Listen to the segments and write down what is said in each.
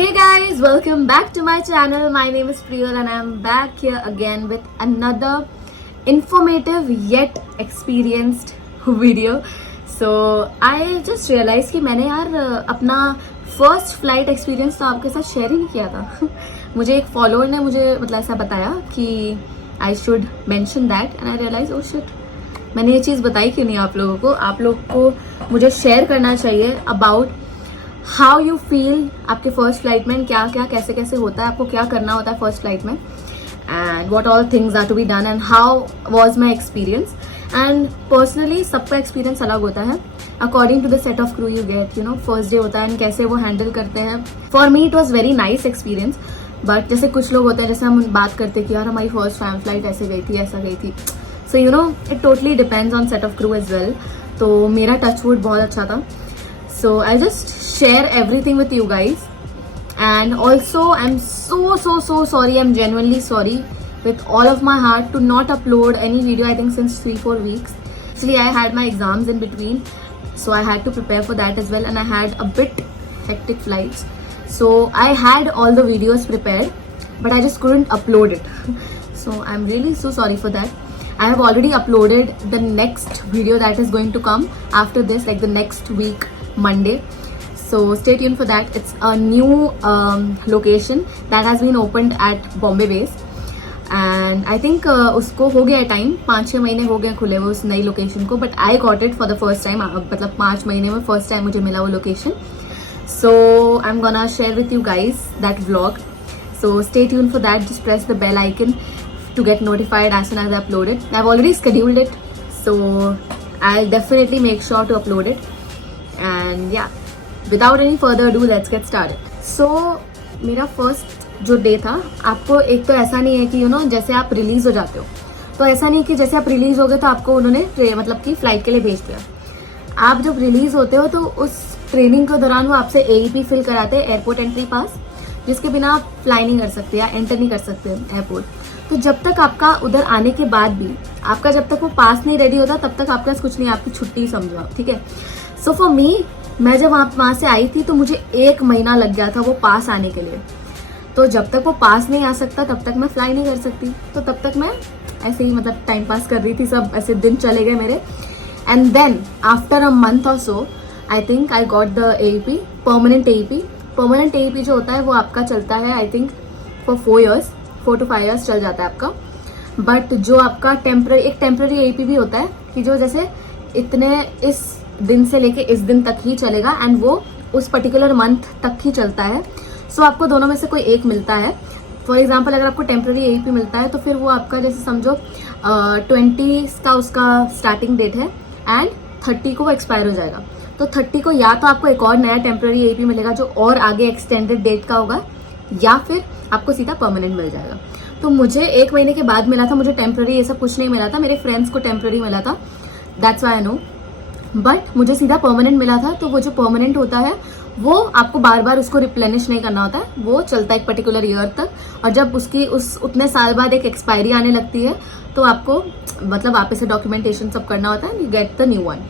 Hey guys, welcome back to my channel. My name is Priyal and I am back here again with another informative yet experienced video. So I just realized कि मैंने यार अपना first flight experience तो आपके साथ share ही नहीं किया था. मुझे एक फॉलोअर ने मुझे मतलब ऐसा बताया कि I should mention that and I realise oh shit, मैंने ये चीज़ बताई क्यों नहीं आप लोगों को. आप लोग को मुझे शेयर करना चाहिए अबाउट हाउ यू फील आपके फर्स्ट फ्लाइट में, क्या क्या कैसे कैसे होता है, आपको क्या करना होता है फर्स्ट फ्लाइट में, and what all things are to be done and how was my experience. And personally सबका एक्सपीरियंस अलग होता है according to the set of crew you get. You know first day होता है एंड कैसे वो handle करते हैं. For me it was very nice experience. But जैसे कुछ लोग होते हैं, जैसे हम बात करते हैं कि यार हमारी फर्स्ट फैम फ्लाइट ऐसे गई थी, ऐसा गई थी. So you know it totally depends on set of crew as well. तो मेरा टच वुड बहुत अच्छा था. So I'll just share everything with you guys, and also I'm so sorry. I'm genuinely sorry with all of my heart to not upload any video, I think since 3-4 weeks. Actually I had my exams in between, so I had to prepare for that as well, and I had a bit hectic flights, so I had all the videos prepared but I just couldn't upload it. So I'm really so sorry for that. I have already uploaded the next video that is going to come after this, like the next week Monday, so stay tuned for that. It's a new location that has been opened at Bombay base, and I think उसको हो गया time, 5-6 महीने हो गए खुले हुए उस नई लोकेशन को. But I got it for the first time, मतलब 5 महीने में फर्स्ट टाइम मुझे मिला वो location. So I am gonna share with you guys that vlog. So stay tune for that. Just press the bell icon to get notified as soon as I upload it. I've already scheduled it, so I'll definitely make sure to upload it. And yeah, without any further ado, let's get started. So मेरा first जो day था, आपको एक तो ऐसा नहीं है कि जैसे आप रिलीज हो जाते हो, तो ऐसा नहीं कि जैसे आप रिलीज हो गए तो आपको उन्होंने मतलब कि फ्लाइट के लिए भेज दिया. आप जब रिलीज होते हो तो उस ट्रेनिंग के दौरान वो आपसे AEP फिल कराते हैं, एयरपोर्ट एंट्री पास, जिसके बिना आप फ्लाई नहीं कर सकते या एंटर नहीं कर सकते एयरपोर्ट. तो जब तक आपका उधर आने के बाद भी आपका जब तक वो पास नहीं रेडी होता तब तक आपके पास कुछ नहीं, आपकी छुट्टी समझो आप, ठीक है. सो फॉर मी, मैं जब वहाँ से आई थी तो मुझे 1 महीना लग गया था वो पास आने के लिए. तो जब तक वो पास नहीं आ सकता तब तक मैं फ्लाई नहीं कर सकती. तो तब तक मैं ऐसे ही मतलब टाइम पास कर रही थी, सब ऐसे दिन चले गए मेरे. And then after a month और so I think I got the AEP, permanent AEP. Permanent AEP जो होता है वो आपका चलता है I think for 4 to 5 years चल जाता है आपका. बट जो आपका एक टेम्पररी AEP भी होता है कि जो जैसे इतने इस दिन से लेके इस दिन तक ही चलेगा एंड वो उस पर्टिकुलर मंथ तक ही चलता है. सो आपको दोनों में से कोई एक मिलता है. फॉर एग्जांपल अगर आपको टेम्पररी AEP मिलता है तो फिर वो आपका जैसे समझो 20 का उसका स्टार्टिंग डेट है एंड 30 को वो एक्सपायर हो जाएगा. तो 30 को या तो आपको एक और नया टेम्पररी AEP मिलेगा जो और आगे एक्सटेंडेड डेट का होगा, या फिर आपको सीधा परमानेंट मिल जाएगा. तो मुझे 1 महीने के बाद मिला था, मुझे टेम्पररी ये सब कुछ नहीं मिला था, मेरे फ्रेंड्स को टेम्पररी मिला था, that's why I know. But मुझे सीधा परमानेंट मिला था. तो वो जो परमानेंट होता है वो आपको बार बार उसको रिप्लेनिश नहीं करना होता है, वो चलता है एक पर्टिकुलर ईयर तक. और जब उसकी उतने साल बाद एक एक्सपायरी आने लगती है तो आपको मतलब वापस से डॉक्यूमेंटेशन सब करना होता है, you get the new one,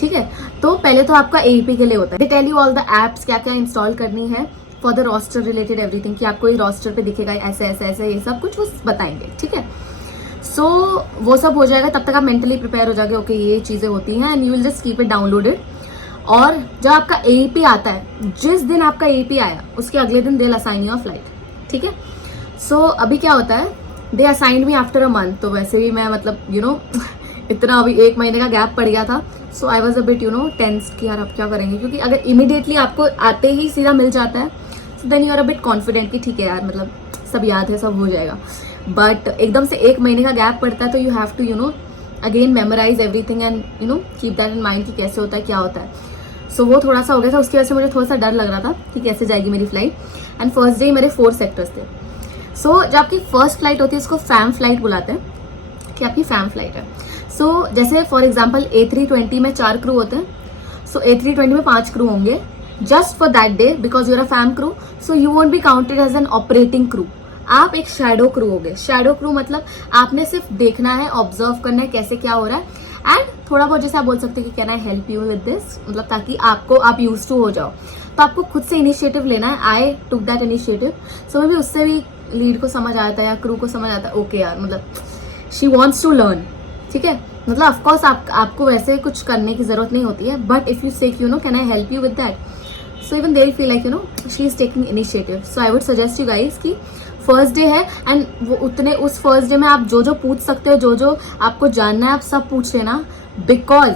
ठीक है. तो पहले तो आपका AEP के लिए होता है, they tell you all the apps क्या क्या इंस्टॉल करनी है for the roster related everything, कि आपको ये रोस्टर पे दिखेगा ऐसे ऐसे ऐसे, ये सब कुछ वो बताएंगे, ठीक है. सो वो सब हो जाएगा, तब तक आप मेंटली प्रिपेयर हो जाओगे, ओके ये चीज़ें होती हैं, and you will just keep it downloaded. और जब आपका AEP आता है, जिस दिन आपका AEP आया उसके अगले दिन दे असाइन योर फ्लाइट, ठीक है. सो अभी क्या होता है, they assigned me after a month. तो वैसे भी मैं मतलब इतना अभी 1 महीने का गैप पड़ गया था. So I was a bit tensed कि यार अब क्या करेंगे, क्योंकि अगर इमीडिएटली आपको आते ही सीधा मिल जाता है so then you are a bit confident कि ठीक है यार, मतलब सब याद है, सब हो जाएगा. बट एकदम से 1 महीने का गैप पड़ता है तो you have to again memorise everything and keep that in mind कि कैसे होता है, क्या होता है. सो वो थोड़ा सा हो गया था, उसकी वजह से मुझे थोड़ा सा डर लग रहा था कि कैसे जाएगी मेरी फ्लाइट. एंड फर्स्ट डे मेरे 4 सेक्टर्स थे. सो जब आपकी फर्स्ट फ्लाइट होती है उसको फैम फ्लाइट बुलाते हैं, कि आपकी फैम फ्लाइट है. सो जैसे फॉर एग्जाम्पल A320 में 4 क्रू होते हैं, सो A320 में 5 क्रू होंगे just for that day because you are a fam crew. So you won't be counted as an operating crew, आप एक शैडो क्रू हो गए. शैडो क्रू मतलब आपने सिर्फ देखना है, ऑब्जर्व करना है कैसे क्या हो रहा है, एंड थोड़ा बहुत जैसे आप बोल सकते हैं कि can I help you with this, मतलब ताकि आप यूज टू हो जाओ. तो आपको खुद से इनिशिएटिव लेना है. I took that initiative. So maybe उससे भी लीड को समझ आता है या क्रू को समझ आता है, ओके यार मतलब शी वॉन्ट्स टू लर्न. ठीक है, मतलब ऑफकोर्स आपको वैसे कुछ करने की जरूरत नहीं होती है, बट इफ यू से you know can I help you with that, so even they feel like you know she is taking initiative. So I would suggest you guys कि फर्स्ट डे है एंड वो उतने उस first day में आप जो जो पूछ सकते हो, जो जो आपको जानना है आप सब पूछ लेना, बिकॉज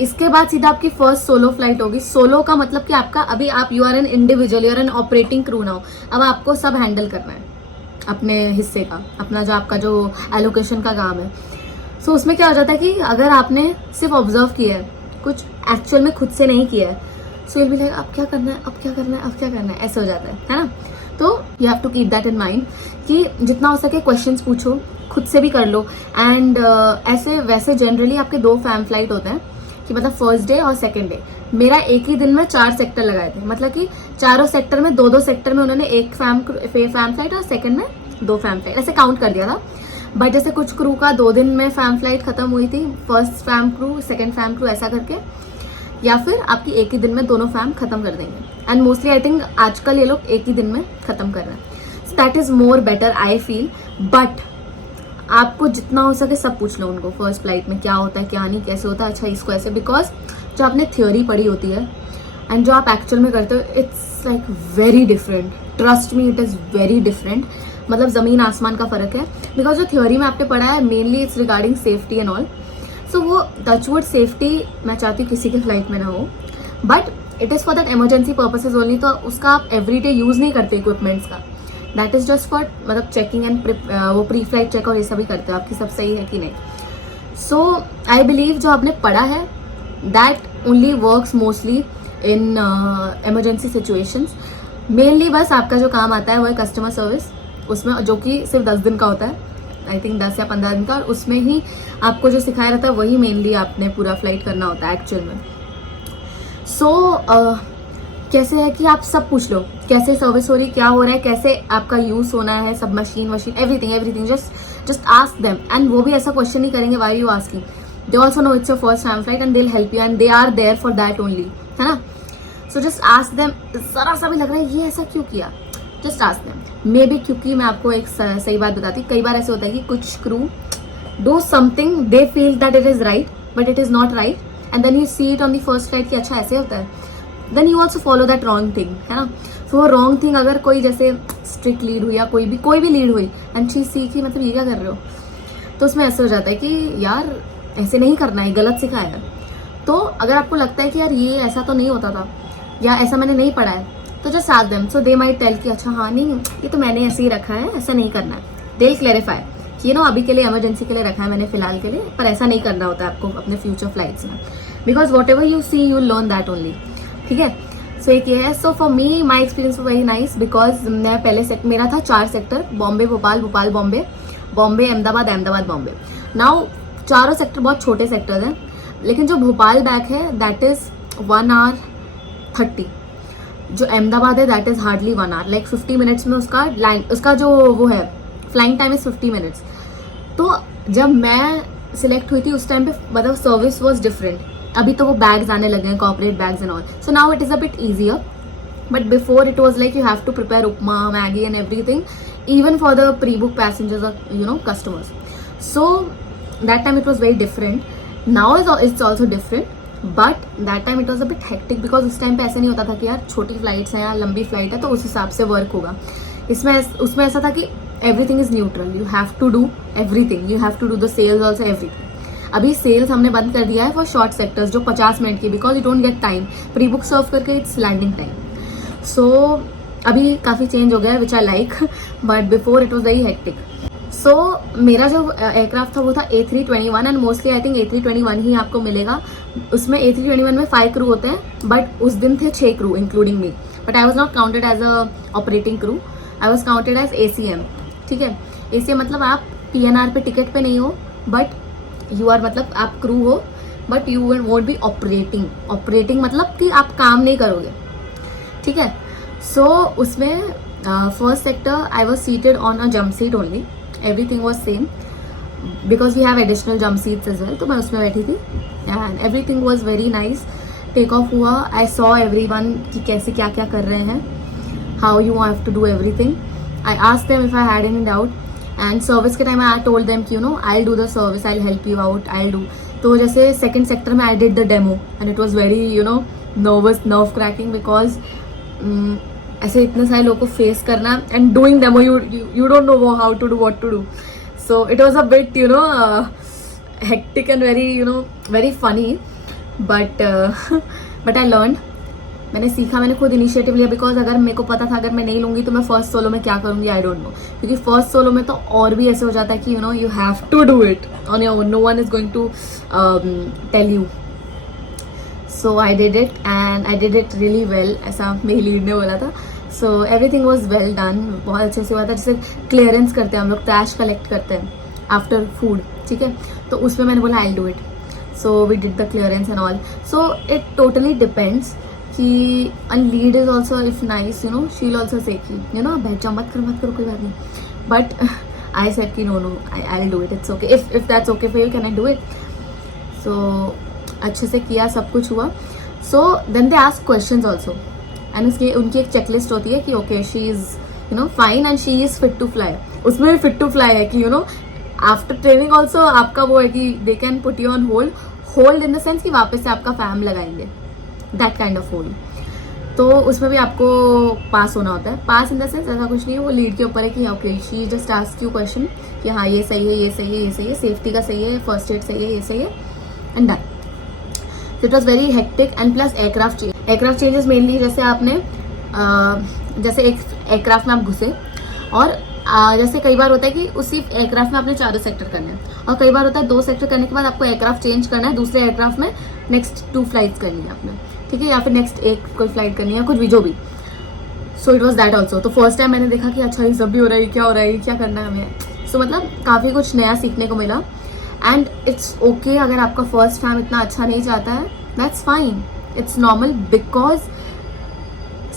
इसके बाद सीधा आपकी फर्स्ट सोलो फ्लाइट होगी. सोलो का मतलब कि आपका अभी आप you are an individual, you are an operating crew now. अब आपको सब हैंडल करना है अपने हिस्से का, अपना जो आपका जो एलोकेशन का काम है. सो उसमें क्या हो जाता है कि अगर आपने सिर्फ ऑब्जर्व किया है, कुछ एक्चुअल में खुद से नहीं किया है, सो विल बी लाइक अब क्या करना है, अब क्या करना है, अब क्या करना है, ऐसे हो जाता है ना. तो you have to keep that in mind कि जितना हो सके क्वेश्चंस पूछो, खुद से भी कर लो. एंड ऐसे वैसे जनरली आपके 2 फैम फ्लाइट होते हैं कि मतलब फर्स्ट डे और सेकंड डे. मेरा एक ही दिन में 4 सेक्टर लगाए थे, मतलब कि चारों सेक्टर में 2-2 सेक्टर में उन्होंने एक फैम फ्लाइट और सेकंड में 2 फैम फ्लाइट ऐसे काउंट कर दिया था. बट जैसे कुछ क्रू का 2 दिन में फैम फ्लाइट खत्म हुई थी, first fam crew second fam crew ऐसा करके, या फिर आपकी एक ही दिन में दोनों फैम खत्म कर देंगे. एंड मोस्टली आई थिंक आजकल ये लोग एक ही दिन में खत्म कर रहे हैं. So that is more better I feel. But आपको जितना हो सके सब पूछ लो उनको फर्स्ट फ्लाइट में क्या होता है, क्या नहीं, कैसे होता है, अच्छा इसको ऐसे. बिकॉज जो आपने थ्योरी पढ़ी होती है एंड जो आप एक्चुअल में करते हो, it's like very different. Trust me, it is very different. मतलब ज़मीन आसमान का फ़र्क है. बिकॉज जो थ्योरी में आपने पढ़ा है mainly it's regarding safety and all. So वो टचवुड सेफ्टी मैं चाहती हूँ किसी के फ्लाइट में ना हो, but it is for that emergency purposes only. तो उसका आप एवरीडे यूज़ नहीं करते इक्विपमेंट्स का. दैट इज़ जस्ट फॉर मतलब चेकिंग एंड वो प्री फ्लाइट चेक और ये सभी करते हो, आपकी सब सही है कि नहीं. सो आई बिलीव जो आपने पढ़ा है that only works mostly in emergency situations. Mainly बस आपका जो काम आता है वो है कस्टमर सर्विस, उसमें जो कि सिर्फ 10 दिन का होता है, आई थिंक 10 या 15 दिन का. और उसमें ही आपको जो सिखाया रहता है वही मेनली आपने पूरा फ्लाइट करना होता है एक्चुअल में. सो कैसे है कि आप सब पूछ लो, कैसे सर्विस हो रही, क्या हो रहा है, कैसे आपका यूज होना है, सब machine everything just ask them. And वो भी ऐसा क्वेश्चन नहीं करेंगे why you asking. They also know it's your first time flight and they will help you and they are there for that only, है ना. So just ask them. जरा सा भी लग रहा है ये ऐसा क्यों किया, just ask them. May be क्योंकि मैं आपको एक सही बात बताती, कई बार ऐसे होता है कि कुछ crew do something, they feel that it is right but it is not right, and then you see it on the first flight कि अच्छा ऐसे होता है, then you also follow that wrong thing, है ना. सो वो रॉन्ग थिंग अगर कोई जैसे स्ट्रिक्ट लीड हुई या कोई भी लीड हुई एंड शी सीखी मतलब ये क्या कर रहे हो, तो उसमें ऐसा हो जाता है कि यार ऐसे नहीं करना है, गलत सिखाया है. तो अगर आपको लगता है कि यार ये ऐसा तो नहीं होता था या ऐसा मैंने नहीं पढ़ा है, तो just ask them. So they might tell कि अच्छा हाँ नहीं ये तो मैंने ऐसे ही रखा है, ऐसा नहीं करना है. दे विल क्लैरिफाई कि नो अभी के लिए इमरजेंसी के लिए रखा है मैंने फिलहाल के लिए, पर ऐसा नहीं करना होता है आपको अपने फ्यूचर फ्लाइट्स में. Because whatever you see you learn that only. ठीक है. सो एक ये है. So for me my experience very nice because मैं पहले मेरा था 4 सेक्टर, बॉम्बे भोपाल, भोपाल बॉम्बे, बॉम्बे अहमदाबाद, अहमदाबाद बॉम्बे. नाउ चारों सेक्टर बहुत छोटे सेक्टर्स हैं, लेकिन जो भोपाल बैक है दैट इज 1 hour 30. जो अहमदाबाद है that is hardly 1 hour, like 50 minutes में उसका जो वो है फ्लाइंग टाइम इज 50 मिनट्स. तो जब मैं सिलेक्ट हुई थी उस टाइम पे मतलब सर्विस वॉज डिफरेंट. अभी तो वो बैग्स आने लगे हैं, corporate bags and all, so now it is a bit easier. But before it was like you have to prepare upma, Maggi and everything, even for the pre-book passengers or customers. So that time it was very different. Now it's also different, but that time it was a bit hectic because उस time पे ऐसे नहीं होता था कि यार छोटी flights हैं या लंबी फ्लाइट है तो उस हिसाब से वर्क होगा. उसमें ऐसा था कि everything is neutral, you have to do everything, you have to do the sales also, everything. अभी सेल्स हमने बंद कर दिया है फॉर शॉर्ट सेक्टर्स जो 50 मिनट की, because you don't get time. Pre book serve करके इट्स लैंडिंग टाइम. सो अभी काफ़ी चेंज हो गया है which I like, but before it was very hectic. So मेरा जो एयरक्राफ्ट था वो था A321 and mostly I think A321 ही आपको मिलेगा. उसमें A321 में 5 क्रू होते हैं, बट उस दिन थे 6 crew including me. But I was not counted as a operating crew, I was counted as ACM. ठीक है. ACM मतलब आप PNR पे टिकट पे नहीं हो, बट यू आर मतलब आप क्रू हो, but you won't B operating मतलब कि आप काम नहीं करोगे. ठीक है. सो उसमें first sector I was seated on a jump seat only, everything was same because we have additional jump seats as well. तो मैं उसमें बैठी थी and everything was very nice. Take off हुआ, आई सॉ एवरीवन कि कैसे क्या क्या कर रहे हैं, how you have to do everything. I asked them if I had any doubt. And service के टाइम आई टोल्ड देम कि you know I do the service, I help you out, I do. तो जैसे second sector में I did the demo and it was very you know nervous, nerve cracking, because ऐसे इतने सारे लोगों को face करना and doing demo, you don't know how to do, what to do. So it was a bit you know hectic and very you know very funny, but I learned. मैंने सीखा, मैंने खुद इनिशिएटिव लिया, because अगर मेरे को पता था अगर मैं नहीं लूंगी तो मैं फर्स्ट सोलो में क्या करूंगी, आई डोंट नो. क्योंकि फर्स्ट सोलो में तो और भी ऐसे हो जाता है कि you know you have to do it on your own, no one is going to tell you. So I did it and I did it really well, ऐसा मेरी लीड ने बोला था. So everything was well done, बहुत अच्छे से हुआ था. जैसे क्लियरेंस करते हैं हम लोग, ट्रैश कलेक्ट करते हैं आफ्टर फूड, ठीक है, तो उसमें मैंने बोला I do it. So we did the clearance and all. So it totally depends कि and lead is also if nice you know she will also say कि यू नो बैठ जाओ, मत करो कोई बात नहीं. बट आई सेड कि no I will do it, it's okay, if that's okay for you can I do it. So अच्छे से किया, सब कुछ हुआ. So then they ask questions also and उसकी उनकी एक चेकलिस्ट होती है कि okay she is you know fine and she is fit to fly. उसमें भी फिट टू फ्लाई है कि you know after training also आपका वो है कि they can put you on hold in the sense कि वापस से आपका फैम लगाएंगे, दैट काइंड ऑफ होल्ड. तो उसमें भी आपको पास होना होता है. पास इन द सेंस ऐसा कुछ नहीं है, वो लीड के ऊपर है कि okay she just ask you question कि हाँ ये सही है, ये सही है, ये सही है, सेफ्टी का सही है, फर्स्ट एड सही है, ये सही है, and done. It was very hectic and plus aircraft changes mainly जैसे आपने जैसे एक एयरक्राफ्ट में आप घुसे और जैसे कई बार होता है कि उसी एयरक्राफ्ट में आपने 4 सेक्टर करने हैं, और कई बार होता है 2 सेक्टर करने के बाद आपको एयरक्राफ्ट चेंज करना है, दूसरे एयरक्राफ्ट में नेक्स्ट 2 फ्लाइट्स करनी है आपने, ठीक है, या फिर नेक्स्ट एक कोई फ्लाइट करनी है, कुछ भी जो भी. So it was that also. तो फर्स्ट टाइम मैंने देखा कि अच्छा ये सब भी हो रहा है, क्या हो रहा है, क्या करना है हमें. सो मतलब काफ़ी कुछ नया सीखने को मिला. एंड इट्स ओके अगर आपका फर्स्ट टाइम इतना अच्छा नहीं जाता है, that's fine, it's normal, because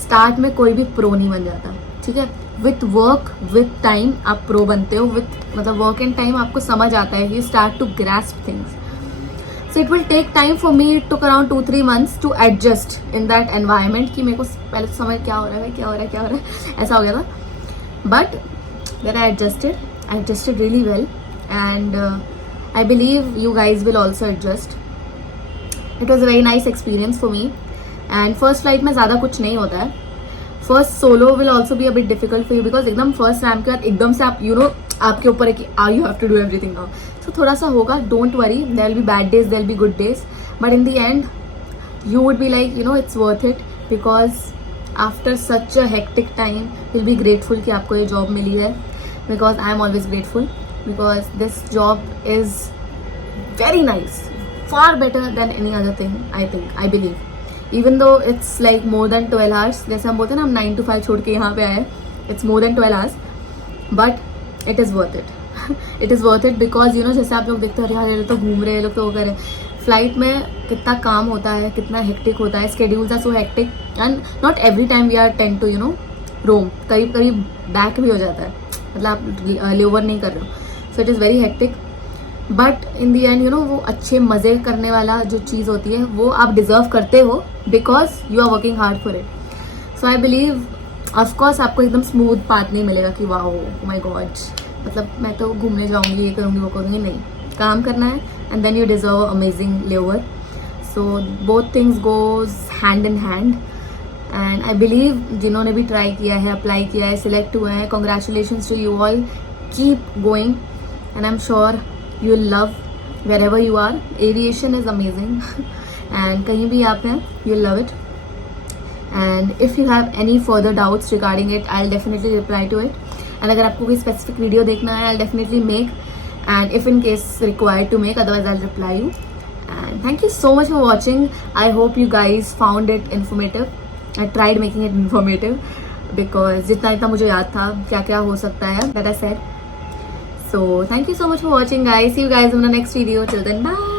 start में कोई भी प्रो नहीं बन जाता, ठीक है. विथ वर्क विथ टाइम आप प्रो बनते हो, विथ मतलब वर्क एंड टाइम आपको समझ आता है, you start to grasp things. So it will take time for me, it took around 2-3 months to adjust in that environment कि मेरे को पहले तो समझ क्या हो रहा है, क्या हो रहा है ऐसा हो गया था. But then I adjusted really well and I believe you guys will also adjust. It was a very nice experience for me. And first flight में ज़्यादा कुछ नहीं होता है. First solo will also be a bit difficult for you because एकदम first RAM के बाद एकदम से आप you know आपके ऊपर है कि you have to do everything now. So थोड़ा सा होगा, don't worry. There will be bad days, there will be good days. But in the end, you would be like you know it's worth it because after such a hectic time, you'll be grateful कि आपको ये job मिली है. Because I am always grateful. Because this job is very nice, far better than any other thing, I believe. Even though it's like more than 12 hours, जैसे हम बोलते हैं ना हम 9 to 5 छोड़ के यहाँ पे आए, it's more than 12 hours, but it is worth it. It is worth it because you know जैसे आप लोग देखते हो यार ये लोग तो घूम रहे हैं, ये लोग तो वो कर रहे हैं. फ्लाइट में कितना काम होता है, कितना हेक्टिक होता है, schedules are so hectic and not every time we are tend to you know roam. कभी बैक भी हो जाता है, मतलब आप लेओवर नहीं कर रहे हो. So it is very hectic, but in the and you know वो अच्छे मज़े करने वाला जो चीज़ होती है वो आप डिज़र्व करते हो because you are working hard for it. So I believe of course आपको एकदम स्मूथ पाथ नहीं मिलेगा कि वाओ माई गॉड मतलब मैं तो घूमने जाऊँगी, ये करूँगी, वो करूँगी. नहीं, काम करना है and then you deserve amazing layover. So both things goes hand in hand and I believe जिन्होंने भी ट्राई किया है, अप्लाई किया है, सिलेक्ट हुए हैं, congratulations to you all. Keep going and I'm sure you'll love wherever you are. Aviation is amazing and कहीं भी आप हैं you'll love it. And if you have any further doubts regarding it, I'll definitely reply to it. And अगर आपको कोई specific video देखना है, I'll definitely make. And if in case required to make, otherwise I'll reply you. And thank you so much for watching. I hope you guys found it informative. I tried making it informative because जितना मुझे याद था क्या क्या हो सकता है that I said. So thank you so much for watching guys. See you guys in the next video. Till then, bye.